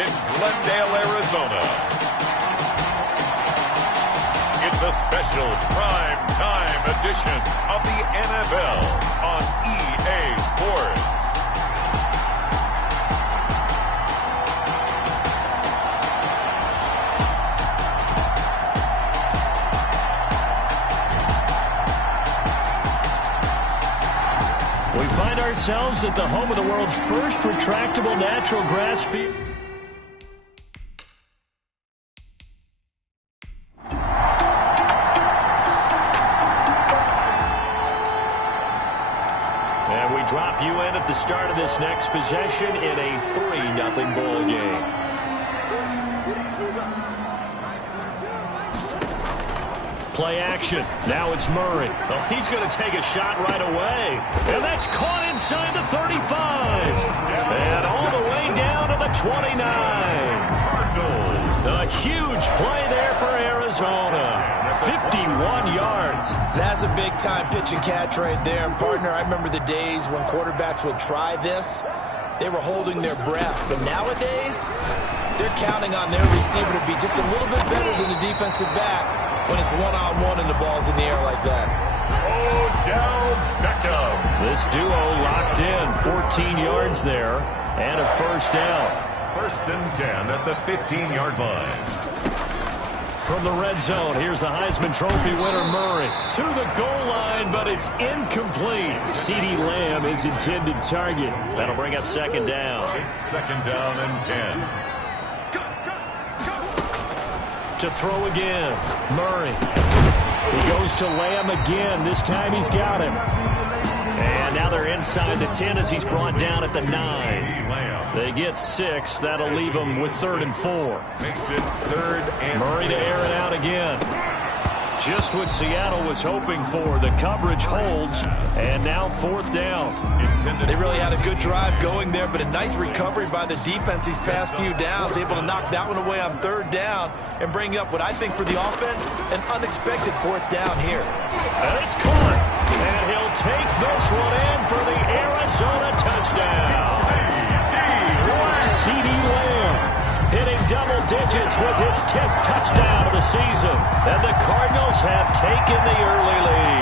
in Glendale, Arizona. It's a special prime time edition of the NFL on EA Sports. We find ourselves at the home of the world's first retractable natural grass field. And we drop you in at the start of this next possession in a 3-0 ball game. Play action. Now it's Murray. Well, he's going to take a shot right away. And that's caught inside the 35. And all the way down to the 29. A huge play there for Arizona. 51 yards. That's a big-time pitch and catch right there. And, partner, I remember the days when quarterbacks would try this. They were holding their breath. But nowadays, they're counting on their receiver to be just a little bit better than the defensive back when it's one-on-one and the ball's in the air like that. Odell Beckham. This duo locked in. 14 yards there and a first down. 1st and 10 at the 15-yard line. From the red zone, here's the Heisman Trophy winner Murray. To the goal line, but it's incomplete. CeeDee Lamb is intended target. That'll bring up 2nd down. It's 2nd down and 10. To throw again. Murray. He goes to Lamb again. This time he's got him. And now they're inside the 10 as he's brought down at the 9. They get 6. That'll leave them with 3rd and 4. Makes it 3rd and Murray to air it out again. Just what Seattle was hoping for. The coverage holds. And now 4th down. They really had a good drive going there, but a nice recovery by the defense these past few downs. Able to knock that one away on 3rd down and bring up what I think for the offense, an unexpected 4th down here. And it's caught. And he'll take this one in for the Arizona touchdown. CeeDee Lamb hitting double digits with his 10th touchdown of the season. And the Cardinals have taken the early lead.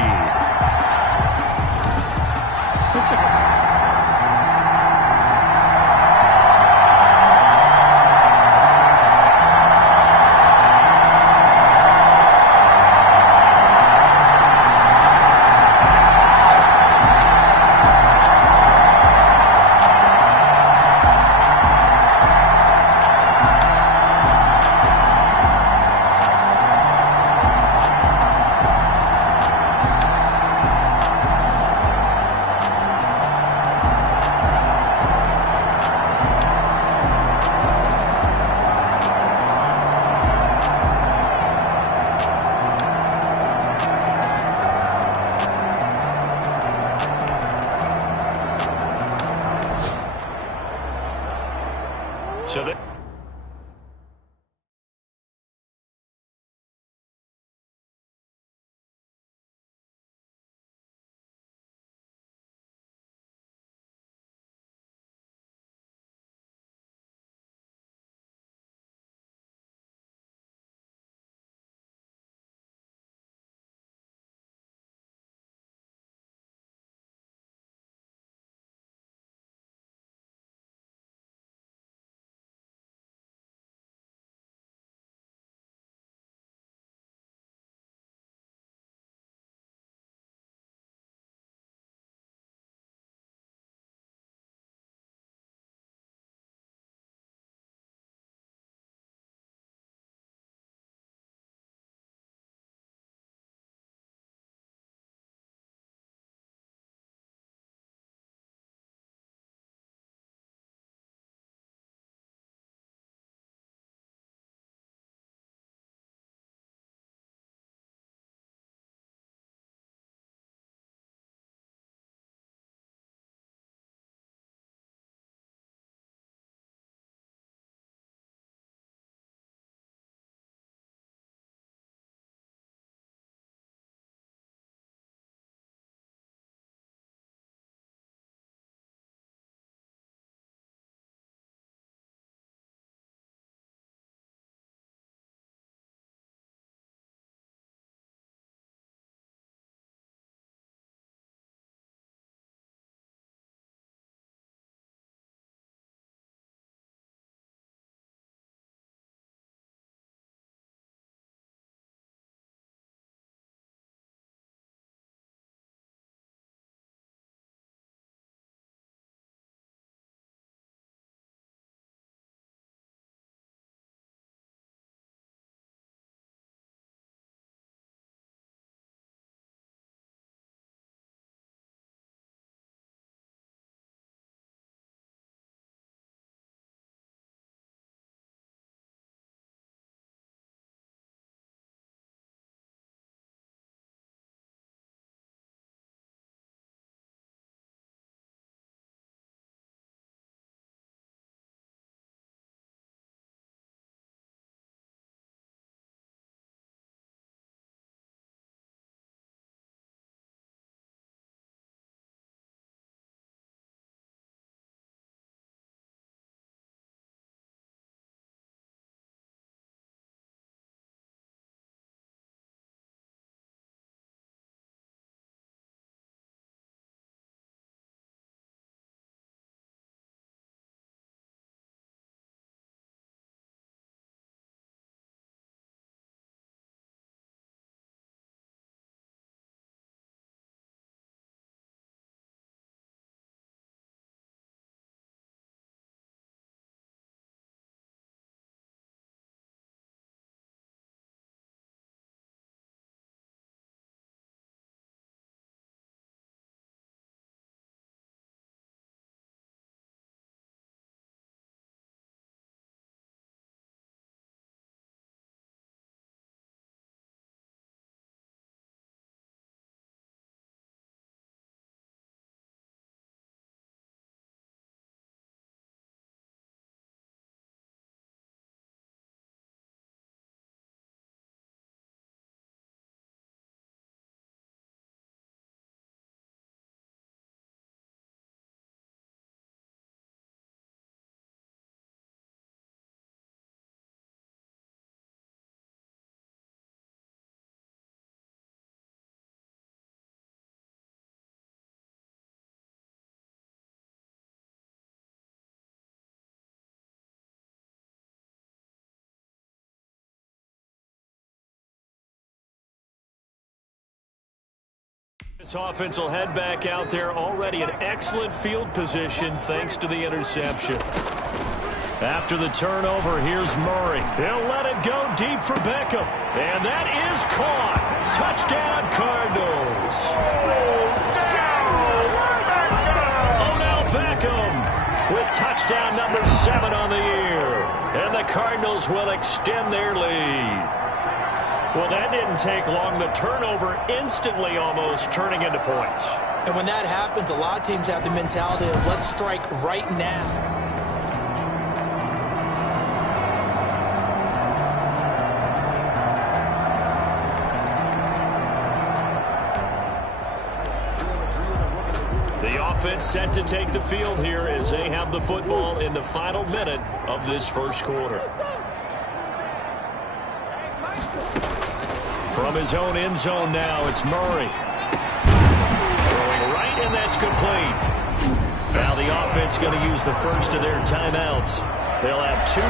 So that This offense will head back out there, already in excellent field position thanks to the interception. After the turnover, here's Murray. He'll let it go deep for Beckham. And that is caught. Touchdown, Cardinals. Odell Beckham with touchdown number 7 on the year. And the Cardinals will extend their lead. Well, that didn't take long. The turnover instantly almost turning into points. And when that happens, a lot of teams have the mentality of let's strike right now. The offense set to take the field here as they have the football in the final minute of this first quarter. From his own end zone now, it's Murray. Throwing right, and that's complete. Now the offense going to use the first of their timeouts. They'll have 2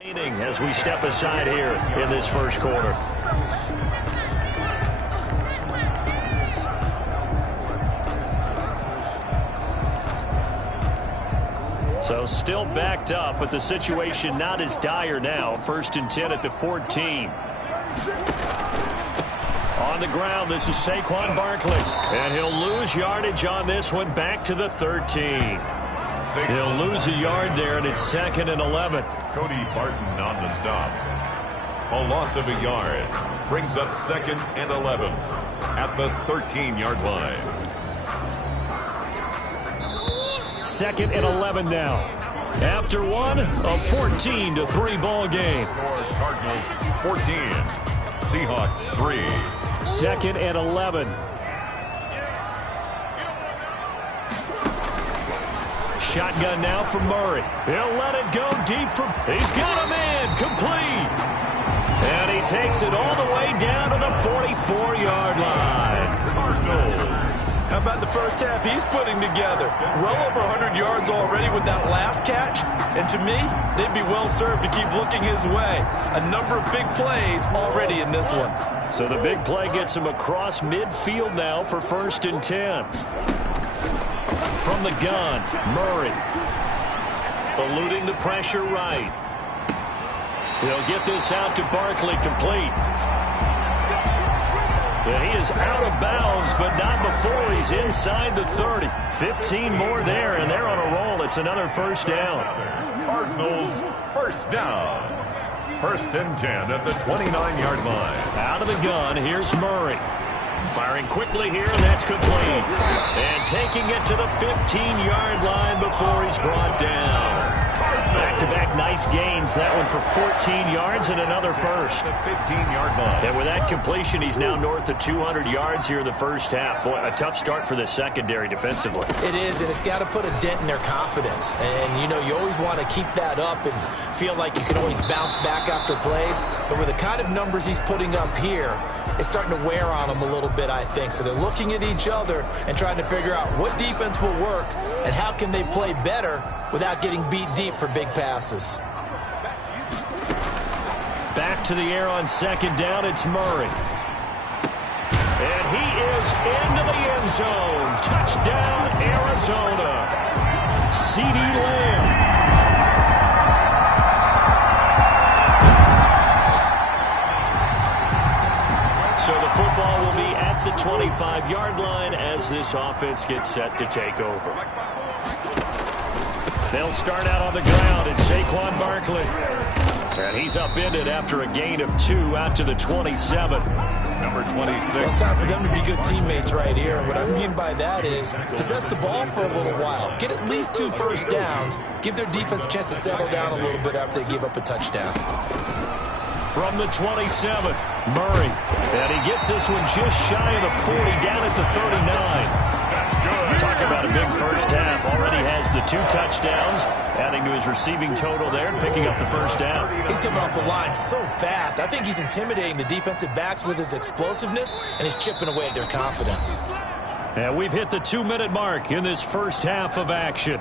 remaining as we step aside here in this first quarter. So still backed up, but the situation not as dire now. 1st and 10 at the 14. On the ground, this is Saquon Barkley. And he'll lose yardage on this one, back to the 13. He'll lose a yard there, and it's 2nd and 11. Cody Barton on the stop. A loss of a yard brings up 2nd and 11 at the 13-yard line. 2nd and 11 now. After one, a 14-3 ball game. Cardinals 14, Seahawks 3. 2nd and 11. Shotgun now for Murray. He'll let it go deep for... He's got a man, complete. And he takes it all the way down to the 44-yard line. Cardinals. How about the first half he's putting together? Well over 100 yards already with that last catch. And to me, they'd be well served to keep looking his way. A number of big plays already in this one. So the big play gets him across midfield now for 1st and 10. From the gun, Murray. Eluding the pressure right. He'll get this out to Barkley, complete. And he is out of bounds, but not before he's inside the 30. 15 more there, and they're on a roll. It's another first down. Cardinals first down. 1st and 10 at the 29-yard line. Out of the gun, here's Murray. Firing quickly here, and that's complete. And taking it to the 15-yard line before he's brought down. Back-to-back nice gains. That one for 14 yards and another first. The 15-yard line. And with that completion, he's now north of 200 yards here in the first half. Boy, a tough start for the secondary defensively. It is, and it's got to put a dent in their confidence. And, you know, you always want to keep that up and feel like you can always bounce back after plays. But with the kind of numbers he's putting up here, it's starting to wear on them a little bit, I think. So they're looking at each other and trying to figure out what defense will work and how can they play better without getting beat deep for big passes. Back to the air on 2nd down, it's Murray. And he is into the end zone. Touchdown, Arizona. CeeDee Lamb. So the football will be at the 25-yard line as this offense gets set to take over. They'll start out on the ground. It's Saquon Barkley. And he's upended after a gain of 2 out to the 27. Number 26. Well, it's time for them to be good teammates right here. And what I mean by that is possess the ball for a little while. Get at least 2 first downs. Give their defense a chance to settle down a little bit after they give up a touchdown. From the 27, Murray. And he gets this one just shy of the 40, down at the 39. Talk about a big first half. Already has the 2 touchdowns, adding to his receiving total there, picking up the first down. He's coming off the line so fast. I think he's intimidating the defensive backs with his explosiveness, and he's chipping away at their confidence. And we've hit the 2-minute mark in this first half of action.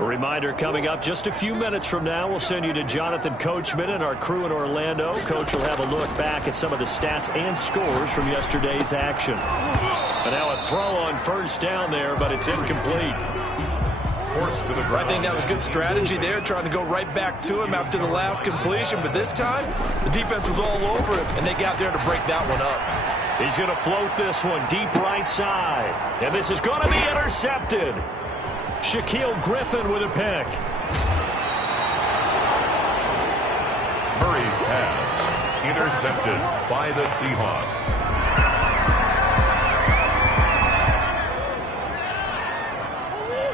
A reminder coming up just a few minutes from now, we'll send you to Jonathan Coachman and our crew in Orlando. Coach will have a look back at some of the stats and scores from yesterday's action. And now a throw on first down there, but it's incomplete. Forced to the ground. I think that was good strategy there, trying to go right back to him after the last completion. But this time, the defense was all over him, and they got there to break that one up. He's going to float this one deep right side. And this is going to be intercepted. Shaquille Griffin with a pick. Murray's pass intercepted by the Seahawks.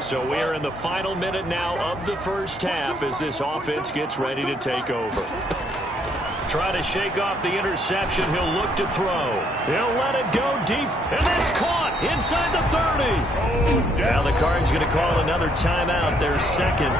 So we are in the final minute now of the first half as this offense gets ready to take over. Try to shake off the interception. He'll look to throw. He'll let it go deep, and that's caught inside the 30. Now the Cards going to call another timeout, their second.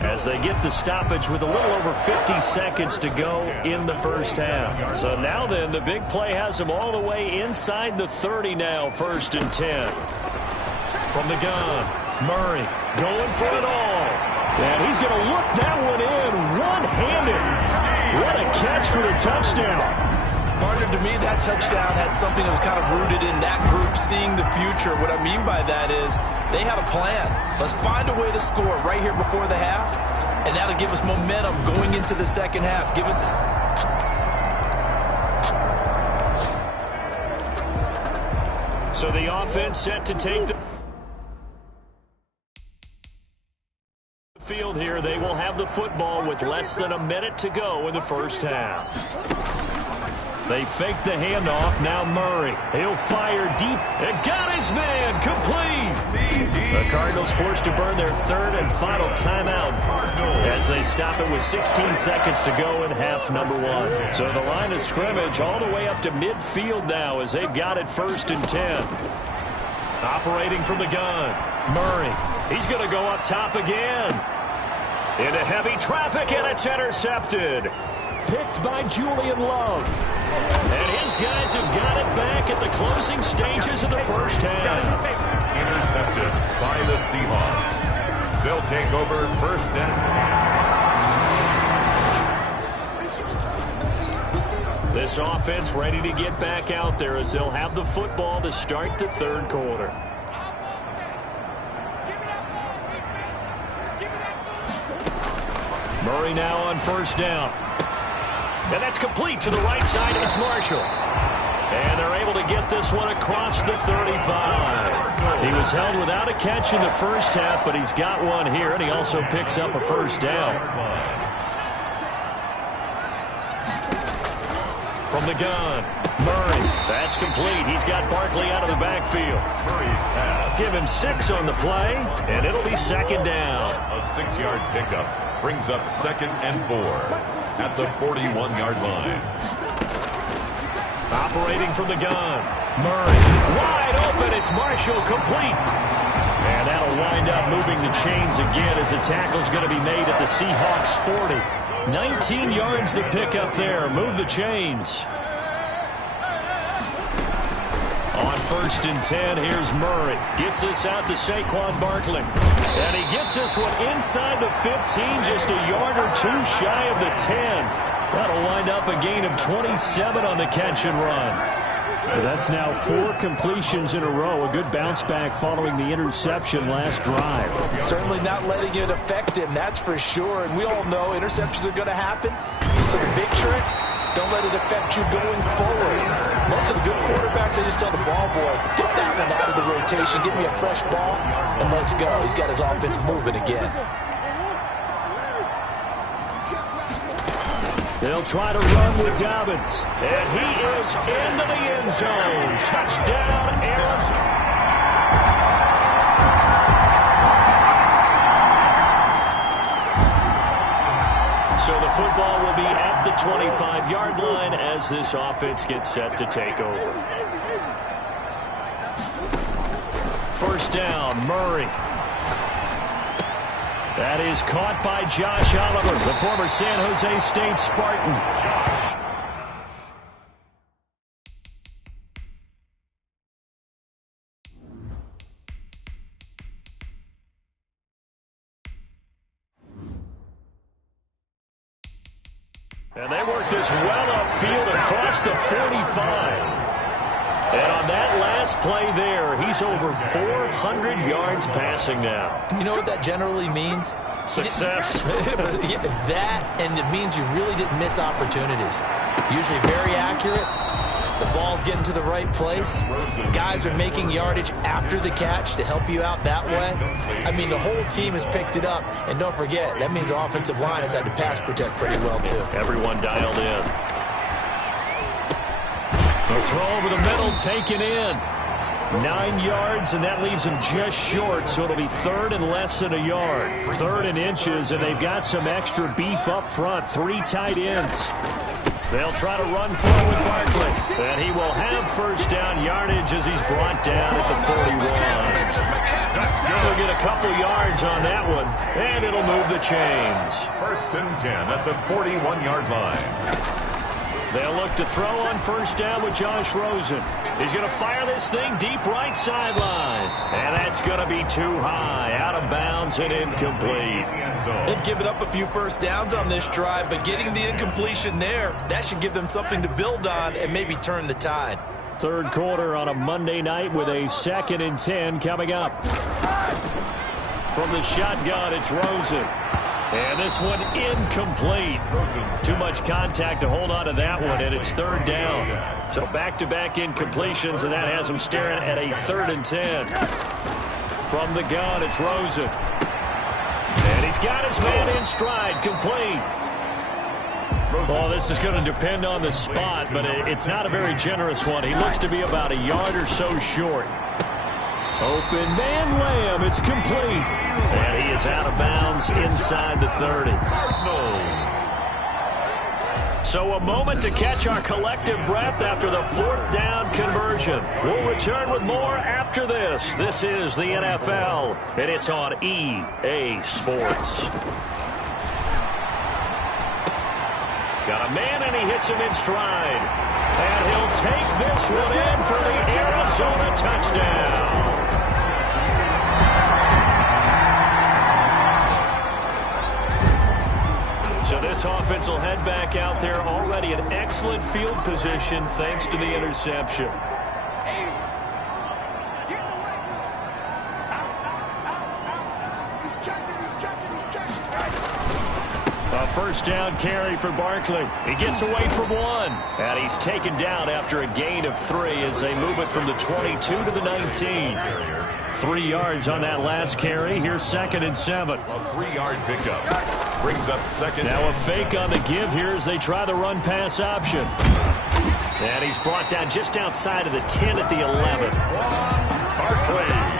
As they get the stoppage with a little over 50 seconds to go in the first half. So now then, the big play has them all the way inside the 30 now, 1st and 10. From the gun, Murray going for it all. And he's going to look that one in one-handed. What a catch for the touchdown. Partner, to me, that touchdown had something that was kind of rooted in that group seeing the future. What I mean by that is they had a plan. Let's find a way to score right here before the half, and that'll give us momentum going into the second half. Give us... So the offense set to take the field here. They will have the football with less than a minute to go in the first half. They fake the handoff. Now Murray. He'll fire deep. And got his man. Complete. The Cardinals forced to burn their third and final timeout as they stop it with 16 seconds to go in half number 1. So the line of scrimmage all the way up to midfield now as they've got it 1st and 10. Operating from the gun. Murray. He's going to go up top again. Into heavy traffic, and it's intercepted. Picked by Julian Love. And his guys have got it back at the closing stages of the first half. Intercepted by the Seahawks. They'll take over 1st and... This offense ready to get back out there as they'll have the football to start the 3rd quarter. Murray now on 1st down. And that's complete to the right side. It's Marshall. And they're able to get this one across the 35. He was held without a catch in the first half, but he's got one here, and he also picks up a 1st down. From the gun, Murray. That's complete. He's got Barkley out of the backfield. Murray's pass. Give him 6 on the play, and it'll be 2nd down. A 6-yard pickup brings up 2nd and 4. At the 41-yard line. Operating from the gun. Murray. Wide open. It's Marshall. Complete. And that'll wind up moving the chains again as the tackle's going to be made at the Seahawks 40. 19 yards the pickup there. Move the chains. On 1st and 10, here's Murray. Gets this out to Saquon Barkley. And he gets this one inside the 15, just a yard or 2 shy of the 10. That'll wind up a gain of 27 on the catch and run. That's now 4 completions in a row. A good bounce back following the interception last drive. Certainly not letting it affect him, that's for sure. And we all know interceptions are going to happen. So the big trick, don't let it affect you going forward. Most of the good quarterbacks, they just tell the ball boy, get that one out of the rotation, give me a fresh ball, and let's go. He's got his offense moving again. They'll try to run with Dobbins. And he is into the end zone. Touchdown, Arizona. So the football will be at the 25-yard line as this offense gets set to take over. First down, Murray. That is caught by Josh Oliver, the former San Jose State Spartan. And they work this well upfield across the 45. And on that last play there, he's over 400 yards passing now. You know what that generally means? Success. That, and it means you really didn't miss opportunities. Usually very accurate. The ball's getting to the right place. Guys are making yardage after the catch to help you out that way. I mean, the whole team has picked it up. And don't forget, that means the offensive line has had to pass protect pretty well, too. Everyone dialed in. The throw over the middle, taken in. 9 yards, and that leaves him just short, so it'll be third and less than a yard. Third and inches, and they've got some extra beef up front. 3 tight ends. They'll try to run forward with Barkley. And he will have first down yardage as he's brought down at the 41. He'll get a couple yards on that one, and it'll move the chains. First and 10 at the 41-yard line. They'll look to throw on first down with Josh Rosen. He's going to fire this thing deep right sideline. And that's going to be too high, out of bounds and incomplete. They've given up a few first downs on this drive, but getting the incompletion there, that should give them something to build on and maybe turn the tide. Third quarter on a Monday night with a 2nd and 10 coming up. From the shotgun, it's Rosen. And this one incomplete. Too much contact to hold on to that one, and it's third down. So back-to-back incompletions, and that has him staring at a 3rd and 10. From the gun, it's Rosen. And he's got his man in stride, complete. Well, this is going to depend on the spot, but it's not a very generous one. He looks to be about a yard or so short. Open man Lamb, it's complete. And he is out of bounds inside the 30. So a moment to catch our collective breath after the 4th down conversion. We'll return with more after this. This is the NFL, and it's on EA Sports. Got a man, and he hits him in stride. And he'll take this one in for the Arizona touchdown. So this offense will head back out there already in excellent field position thanks to the interception. A first down carry for Barkley. He gets away from one. And he's taken down after a gain of 3 as they move it from the 22 to the 19. 3 yards on that last carry. Here's 2nd and 7. A 3-yard pickup. Brings up second. Now a fake on the give here as they try the run-pass option. And he's brought down just outside of the 10 at the 11. Barkley.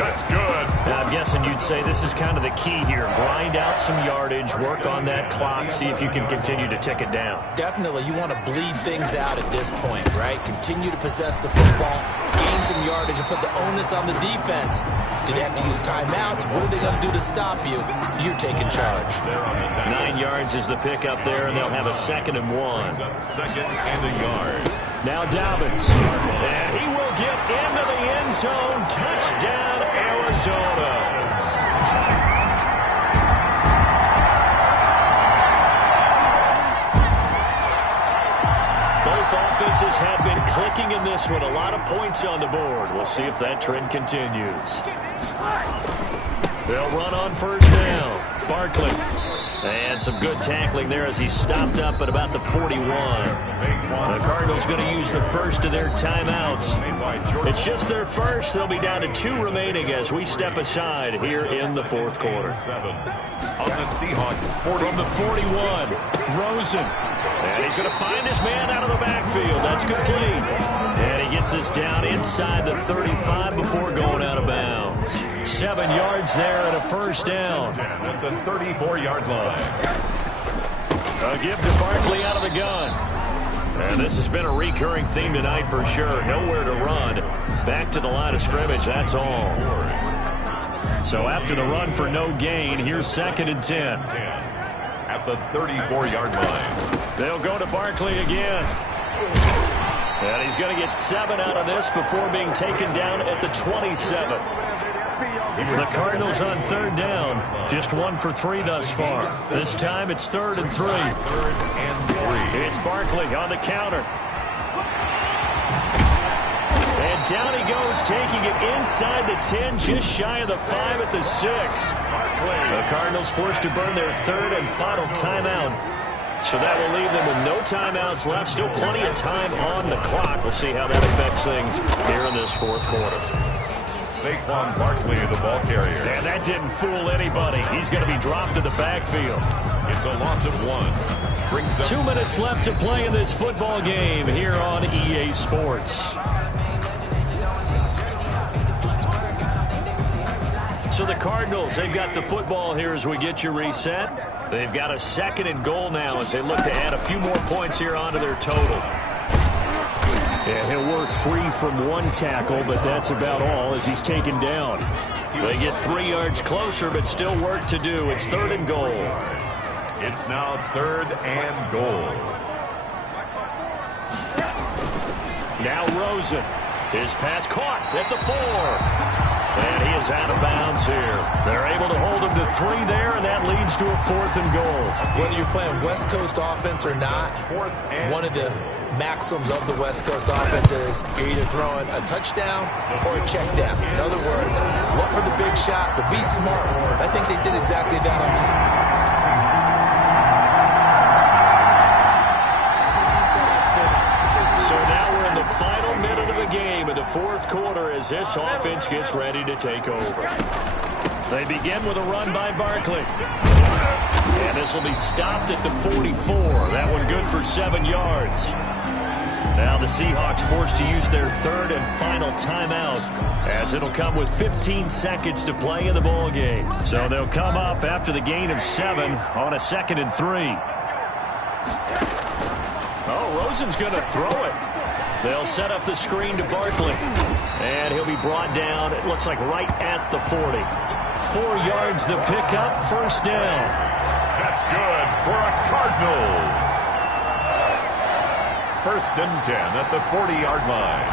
That's good. Now I'm guessing you'd say this is kind of the key here. Grind out some yardage, work on that clock, see if you can continue to tick it down. Definitely, you want to bleed things out at this point, right? Continue to possess the football, gain some yardage, and put the onus on the defense. Do they have to use timeouts? What are they going to do to stop you? You're taking charge. 9 yards is the pickup there, and they'll have a 2nd and 1. 2nd and a yard. Now Dobbins. And he will get into the end zone. Touchdown, Arizona. Both offenses have been clicking in this one. A lot of points on the board. We'll see if that trend continues. They'll run on first down. Barkley. And some good tackling there as he stopped up at about the 41. The Cardinals going to use the first of their timeouts. It's just their first. They'll be down to 2 remaining as we step aside here in the 4th quarter. On the Seahawks, 40. From the 41, Rosen. And he's going to find his man out of the backfield. That's complete. And he gets this down inside the 35 before going out of bounds. 7 yards there and a first down. At the 34-yard line. A give to Barkley out of the gun. And this has been a recurring theme tonight for sure. Nowhere to run. Back to the line of scrimmage, that's all. So after the run for no gain, here's 2nd and 10. At the 34-yard line. They'll go to Barkley again. And he's going to get 7 out of this before being taken down at the 27. The Cardinals on 3rd down. Just 1 for 3 thus far. This time it's 3rd and 3. It's Barkley on the counter. And down he goes, taking it inside the 10, just shy of the 5 at the 6. The Cardinals forced to burn their 3rd and final timeout. So that will leave them with no timeouts left. Still plenty of time on the clock. We'll see how that affects things here in this 4th quarter. Saquon Barkley, the ball carrier. And that didn't fool anybody. He's going to be dropped in the backfield. It's a loss of 1. Brings up 2 minutes left to play in this football game here on EA Sports. So the Cardinals, they've got the football here as we get you reset. They've got a 2nd and goal now as they look to add a few more points here onto their total. And he'll work free from 1 tackle, but that's about all as he's taken down. They get 3 yards closer, but still work to do. It's 3rd and goal. It's now 3rd and goal. Now Rosen. His pass caught at the 4. And he is out of bounds here. They're able to hold him to 3 there, and that leads to a 4th and goal. Whether you're playing West Coast offense or not, one of the maxims of the West Coast offense is you're either throwing a touchdown or a check down. In other words, look for the big shot, but be smart. I think they did exactly that on that. So now we're in the final minute of the game in the 4th quarter as this offense gets ready to take over. They begin with a run by Barkley. And this will be stopped at the 44. That one good for 7 yards. Now the Seahawks forced to use their 3rd and final timeout as it'll come with 15 seconds to play in the ball game. So they'll come up after the gain of 7 on a 2nd and 3. Oh, Rosen's going to throw it. They'll set up the screen to Barkley. And he'll be brought down, it looks like right at the 40. 4 yards the pickup, 1st down. That's good for a Cardinals. 1st and 10 at the 40-yard line.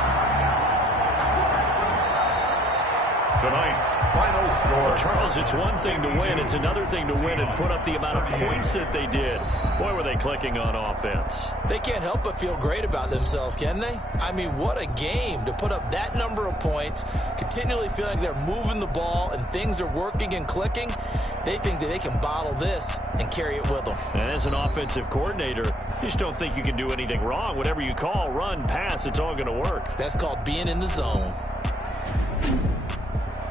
Tonight's final score. Charles, it's one thing to win. It's another thing to win and put up the amount of points that they did. Boy, were they clicking on offense. They can't help but feel great about themselves, can they? I mean, what a game to put up that number of points, continually feeling they're moving the ball and things are working and clicking. They think that they can bottle this and carry it with them. And as an offensive coordinator, you just don't think you can do anything wrong. Whatever you call, run, pass, it's all going to work. That's called being in the zone.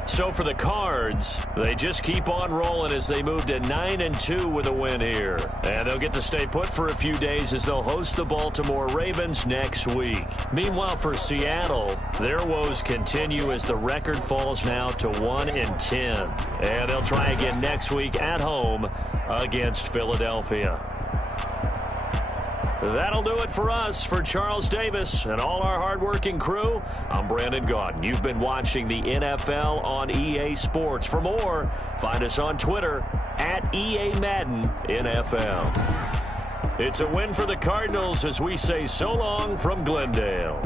So for the Cards, they just keep on rolling as they move to 9-2 with a win here. And they'll get to stay put for a few days as they'll host the Baltimore Ravens next week. Meanwhile, for Seattle, their woes continue as the record falls now to 1-10. And they'll try again next week at home against Philadelphia. That'll do it for us. For Charles Davis and all our hardworking crew, I'm Brandon Gaudin. You've been watching the NFL on EA Sports. For more, find us on Twitter at EAMaddenNFL. It's a win for the Cardinals as we say so long from Glendale.